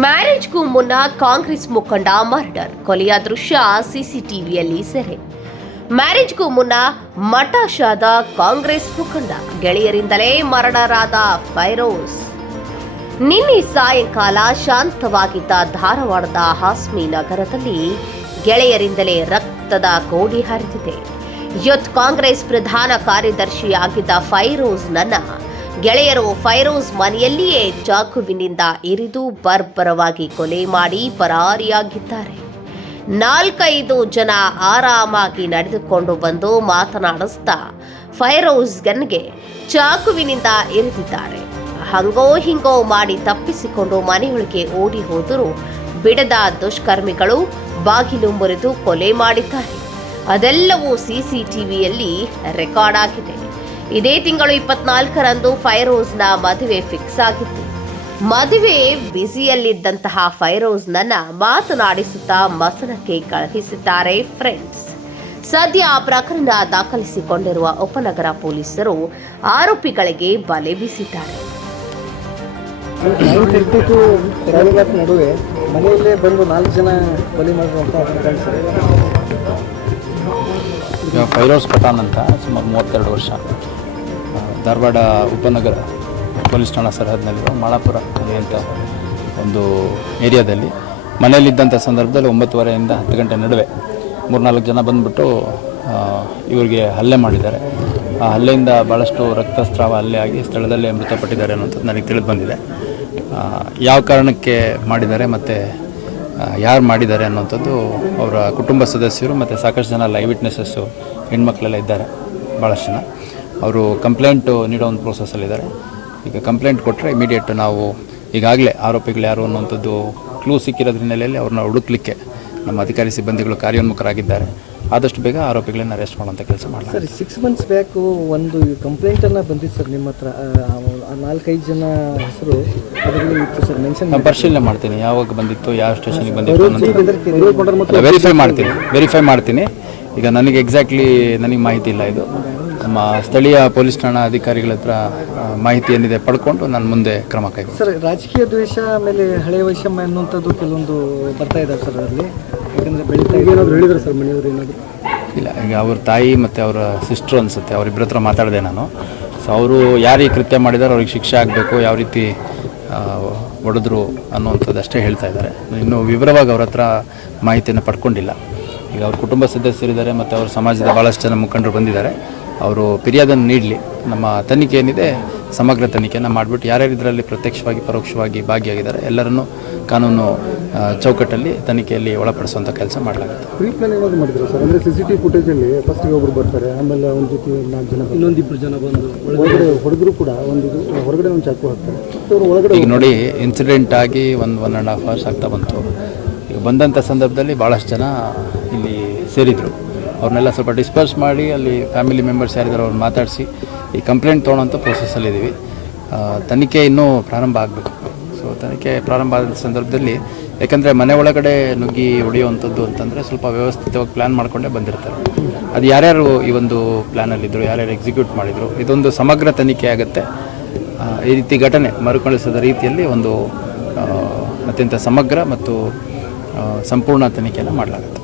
ಮ್ಯಾರೇಜ್ಗೂ ಮುನ್ನ ಕಾಂಗ್ರೆಸ್ ಮುಖಂಡ ಮರ್ಡರ್, ಕೊಲೆಯ ದೃಶ್ಯ ಸಿಸಿಟಿವಿಯಲ್ಲಿ ಸೆರೆ. ಮ್ಯಾರೇಜ್ಗೂ ಮುನ್ನ ಮಟಾಶಾದ ಕಾಂಗ್ರೆಸ್ ಮುಖಂಡ, ಗೆಳೆಯರಿಂದಲೇ ಮರ್ಡರ್ ಆದ ಫೈರೋಜ್. ನಿನ್ನೆ ಸಾಯಂಕಾಲ ಶಾಂತವಾಗಿದ್ದ ಧಾರವಾಡದ ಹಾಸ್ಮಿ ನಗರದಲ್ಲಿ ಗೆಳೆಯರಿಂದಲೇ ರಕ್ತದ ಕೋಡಿ ಹರಿದಿದೆ. ಯೂತ್ ಕಾಂಗ್ರೆಸ್ ಪ್ರಧಾನ ಕಾರ್ಯದರ್ಶಿಯಾಗಿದ್ದ ಫೈರೋಜ್ ನನ್ನ ಗೆಳೆಯರು ಫೈರೋಜ್ ಮನೆಯಲ್ಲಿಯೇ ಚಾಕುವಿನಿಂದ ಇರಿದು ಬರ್ಬರವಾಗಿ ಕೊಲೆ ಮಾಡಿ ಪರಾರಿಯಾಗಿದ್ದಾರೆ. 4-5 ಜನ ಆರಾಮಾಗಿ ನಡೆದುಕೊಂಡು ಬಂದು ಮಾತನಾಡಿಸ್ತಾ ಫೈರೋಜ್ಗೆ ಚಾಕುವಿನಿಂದ ಇರಿದಿದ್ದಾರೆ. ಹಂಗೋ ಹಿಂಗೋ ಮಾಡಿ ತಪ್ಪಿಸಿಕೊಂಡು ಮನೆಯೊಳಗೆ ಓಡಿ ಹೋದರೂ ಬಿಡದ ದುಷ್ಕರ್ಮಿಗಳು ಬಾಗಿಲು ಮುರಿದು ಕೊಲೆ ಮಾಡಿದ್ದಾರೆ. ಅದೆಲ್ಲವೂ ಸಿಸಿಟಿವಿಯಲ್ಲಿ ರೆಕಾರ್ಡ್ ಆಗಿದೆ. ಇದೇ ತಿಂಗಳು 24ರಂದು ಫೈರೋಜ್ನ ಮದುವೆ ಫಿಕ್ಸ್ ಆಗಿತ್ತು. ಮದುವೆ ಬ್ಯುಸಿಯಲ್ಲಿದ್ದಂತಹ ಫೈರೋಜ್ನನ್ನ ಮಾತನಾಡಿಸುತ್ತಾ ಮಸಣಕ್ಕೆ ಕಳುಹಿಸಿದ್ದಾರೆ ಫ್ರೆಂಡ್ಸ್. ಸದ್ಯ ಪ್ರಕರಣ ದಾಖಲಿಸಿಕೊಂಡಿರುವ ಉಪನಗರ ಪೊಲೀಸರು ಆರೋಪಿಗಳಿಗೆ ಬಲೆ ಬೀಸಿದ್ದಾರೆ. ನಡುವೆ ಮನೆಯಲ್ಲೇ ಬಂದು 4 ಜನ ಕೊಲೆ ಮಾಡಿರುವಂಥ ಫೈರೋಜ್ ಪಠಾಣ್ ಅಂತ ಸುಮಾರು 32 ವರ್ಷ, ಧಾರವಾಡ ಉಪನಗರ ಪೊಲೀಸ್ ಠಾಣಾ ಸರಹದ್ನಲ್ಲಿರುವ ಮಾಳಾಪುರ ಅಂತ ಒಂದು ಏರಿಯಾದಲ್ಲಿ ಮನೆಯಲ್ಲಿದ್ದಂಥ ಸಂದರ್ಭದಲ್ಲಿ 9:30ರಿಂದ 10 ಗಂಟೆ ನಡುವೆ 3-4 ಜನ ಬಂದುಬಿಟ್ಟು ಇವರಿಗೆ ಹಲ್ಲೆ ಮಾಡಿದ್ದಾರೆ. ಆ ಹಲ್ಲೆಯಿಂದ ಭಾಳಷ್ಟು ರಕ್ತಸ್ರಾವ ಹಲ್ಲೆ ಆಗಿ ಸ್ಥಳದಲ್ಲೇ ಮೃತಪಟ್ಟಿದ್ದಾರೆ ಅನ್ನೋಂಥದ್ದು ನನಗೆ ತಿಳಿದು ಬಂದಿದೆ. ಯಾವ ಕಾರಣಕ್ಕೆ ಮಾಡಿದ್ದಾರೆ ಮತ್ತು ಯಾರು ಮಾಡಿದ್ದಾರೆ ಅನ್ನೋಂಥದ್ದು ಅವರ ಕುಟುಂಬ ಸದಸ್ಯರು ಮತ್ತು ಸಾಕಷ್ಟು ಜನ ಲೈವ್ ವಿಟ್ನೆಸಸ್ಸು ಹೆಣ್ಮಕ್ಳೆಲ್ಲ ಇದ್ದಾರೆ. ಭಾಳಷ್ಟು ಜನ ಅವರು ಕಂಪ್ಲೇಂಟು ನೀಡೋ ಒಂದು ಪ್ರೋಸೆಸ್ಸಲ್ಲಿದ್ದಾರೆ. ಈಗ ಕಂಪ್ಲೇಂಟ್ ಕೊಟ್ಟರೆ ಇಮಿಡಿಯೇಟ್ ನಾವು ಈಗಾಗಲೇ ಆರೋಪಿಗಳು ಯಾರು ಅನ್ನೋಂಥದ್ದು ಕ್ಲೂ ಸಿಕ್ಕಿರೋದ್ರ ಹಿನ್ನೆಲೆಯಲ್ಲಿ ಅವ್ರನ್ನ ಹುಡುಕ್ಲಿಕ್ಕೆ ನಮ್ಮ ಅಧಿಕಾರಿ ಸಿಬ್ಬಂದಿಗಳು ಕಾರ್ಯೋನ್ಮುಖರಾಗಿದ್ದಾರೆ. ಆದಷ್ಟು ಬೇಗ ಆರೋಪಿಗಳನ್ನ ಅರೆಸ್ಟ್ ಮಾಡುವಂಥ ಕೆಲಸ ಮಾಡಲಾಗಿದೆ. ಸರ್, 6 ಮಂತ್ಸ್ ಬ್ಯಾಕು ಒಂದು ಕಂಪ್ಲೇಂಟನ್ನು ಬಂದಿತ್ತು ಸರ್ ನಿಮ್ಮ ಹತ್ರ. 4-5 ಜನ ಹೆಸರು ಅದರಲ್ಲಿ ಇತ್ತು ಸರ್, ಮೆನ್ಷನ್. ನಾನು ಪರಿಶೀಲನೆ ಮಾಡ್ತೀನಿ ಯಾವಾಗ ಬಂದಿತ್ತು, ಯಾವ ಸ್ಟೇಷನ್ಗೆ ಬಂದಿತ್ತು ಅನ್ನೋದು ವೆರಿಫೈ ಮಾಡ್ತೀನಿ. ಈಗ ನನಗೆ ಎಕ್ಸಾಕ್ಟ್ಲಿ ನನಗೆ ಮಾಹಿತಿ ಇಲ್ಲ. ಇದು ನಮ್ಮ ಸ್ಥಳೀಯ ಪೊಲೀಸ್ ಠಾಣಾ ಅಧಿಕಾರಿಗಳ ಹತ್ರ ಮಾಹಿತಿ ಏನಿದೆ ಪಡ್ಕೊಂಡು ನಾನು ಮುಂದೆ ಕ್ರಮ ಕೈಗೊಳ್ತೀನಿ. ಸರ್, ರಾಜಕೀಯ ದ್ವೇಷ ಆಮೇಲೆ ಹಳೆಯ ವೈಷಮ್ಯ ಅನ್ನುವಂಥದ್ದು ಕೆಲವೊಂದು ಬರ್ತಾ ಇದ್ದಾರೆ ಸರ್ ಅದರಲ್ಲಿ. ಯಾಕಂದರೆ ಬೆಳೀತಾ ಏನಾದರೂ ಹೇಳಿದ್ರು ಸರ್ ಮನೆಯವರು ಏನಾದರೂ? ಇಲ್ಲ, ಈಗ ಅವ್ರ ತಾಯಿ ಮತ್ತು ಅವರ ಸಿಸ್ಟ್ರು ಅನಿಸುತ್ತೆ, ಅವರಿಬ್ಬರ ಹತ್ರ ಮಾತಾಡಿದೆ ನಾನು. ಸೊ ಅವರು ಯಾರು ಈ ಕೃತ್ಯ ಮಾಡಿದಾರೋ ಅವ್ರಿಗೆ ಶಿಕ್ಷೆ ಆಗಬೇಕು, ಯಾವ ರೀತಿ ಹೊಡೆದ್ರು ಅನ್ನೋವಂಥದ್ದು ಅಷ್ಟೇ ಹೇಳ್ತಾ ಇದ್ದಾರೆ. ಇನ್ನೂ ವಿವರವಾಗಿ ಅವ್ರ ಹತ್ರ ಮಾಹಿತಿಯನ್ನು ಪಡ್ಕೊಂಡಿಲ್ಲ. ಈಗ ಅವ್ರ ಕುಟುಂಬ ಸದಸ್ಯರಿದ್ದಾರೆ ಮತ್ತು ಅವ್ರ ಸಮಾಜದ ಭಾಳಷ್ಟು ಜನ ಮುಖಂಡರು ಬಂದಿದ್ದಾರೆ. ಅವರು ಫಿರ್ಯಾದನ್ನು ನೀಡಲಿ. ನಮ್ಮ ತನಿಖೆ ಏನಿದೆ ಸಮಗ್ರ ತನಿಖೆಯನ್ನು ಮಾಡಿಬಿಟ್ಟು ಯಾರ್ಯಾರು ಇದರಲ್ಲಿ ಪ್ರತ್ಯಕ್ಷವಾಗಿ ಪರೋಕ್ಷವಾಗಿ ಭಾಗಿಯಾಗಿದ್ದಾರೆ ಎಲ್ಲರನ್ನೂ ಕಾನೂನು ಚೌಕಟ್ಟಲ್ಲಿ ತನಿಖೆಯಲ್ಲಿ ಒಳಪಡಿಸುವಂಥ ಕೆಲಸ ಮಾಡಲಾಗುತ್ತೆ. ಪ್ರೀ ಪ್ಲಾನ್ ಏನಾದರೂ ಮಾಡಿದ್ರು ಸರ್? ಅಂದರೆ CCTV ಫುಟೇಜಲ್ಲಿ ಫಸ್ಟಿಗೆ ಒಬ್ಬರು ಬರ್ತಾರೆ, ಆಮೇಲೆ ಒಂದು ಜೊತೆ 4 ಜನ, ಇನ್ನೊಂದಿಬ್ಬರು ಜನ ಬಂದು ಒಳಗಡೆ ಹೊಡೆದ್ರು ಕೂಡ ಹೊರಗಡೆ ಒಂದು ಚಾಕು ಹಾಕ್ತಾರೆ. ಅವರು ಒಳಗಡೆ ಈಗ ನೋಡಿ, ಇನ್ಸಿಡೆಂಟ್ ಆಗಿ 1.5 hours ಆಗ್ತಾ ಬಂತು. ಈಗ ಬಂದಂಥ ಸಂದರ್ಭದಲ್ಲಿ ಭಾಳಷ್ಟು ಜನ ಇಲ್ಲಿ ಸೇರಿದರು. ಅವ್ರನ್ನೆಲ್ಲ ಸ್ವಲ್ಪ ಡಿಸ್ಪರ್ಸ್ ಮಾಡಿ ಅಲ್ಲಿ ಫ್ಯಾಮಿಲಿ ಮೆಂಬರ್ಸ್ ಯಾರಿದ್ದಾರೆ ಅವ್ರನ್ನ ಮಾತಾಡಿಸಿ ಈ ಕಂಪ್ಲೇಂಟ್ ತೊಗೊಳ್ಳೋಂಥ ಪ್ರೊಸೆಸ್ಸಲ್ಲಿದ್ದೀವಿ. ತನಿಖೆ ಇನ್ನೂ ಪ್ರಾರಂಭ ಆಗಬೇಕು. ಸೊ ತನಿಖೆ ಪ್ರಾರಂಭ ಆದ ಸಂದರ್ಭದಲ್ಲಿ ಯಾಕಂದರೆ ಮನೆ ಒಳಗಡೆ ನುಗ್ಗಿ ಹೊಡೆಯುವಂಥದ್ದು ಅಂತಂದರೆ ಸ್ವಲ್ಪ ವ್ಯವಸ್ಥಿತವಾಗಿ ಪ್ಲ್ಯಾನ್ ಮಾಡಿಕೊಂಡೇ ಬಂದಿರ್ತಾರೆ. ಅದು ಯಾರ್ಯಾರು ಈ ಒಂದು ಪ್ಲ್ಯಾನಲ್ಲಿದ್ದರು, ಯಾರ್ಯಾರು ಎಕ್ಸಿಕ್ಯೂಟ್ ಮಾಡಿದರು, ಇದೊಂದು ಸಮಗ್ರ ತನಿಖೆ ಆಗುತ್ತೆ. ಈ ರೀತಿ ಘಟನೆ ಮರುಕಳಿಸದ ರೀತಿಯಲ್ಲಿ ಒಂದು ಅತ್ಯಂತ ಸಮಗ್ರ ಮತ್ತು ಸಂಪೂರ್ಣ ತನಿಖೆಯನ್ನು ಮಾಡಲಾಗುತ್ತೆ.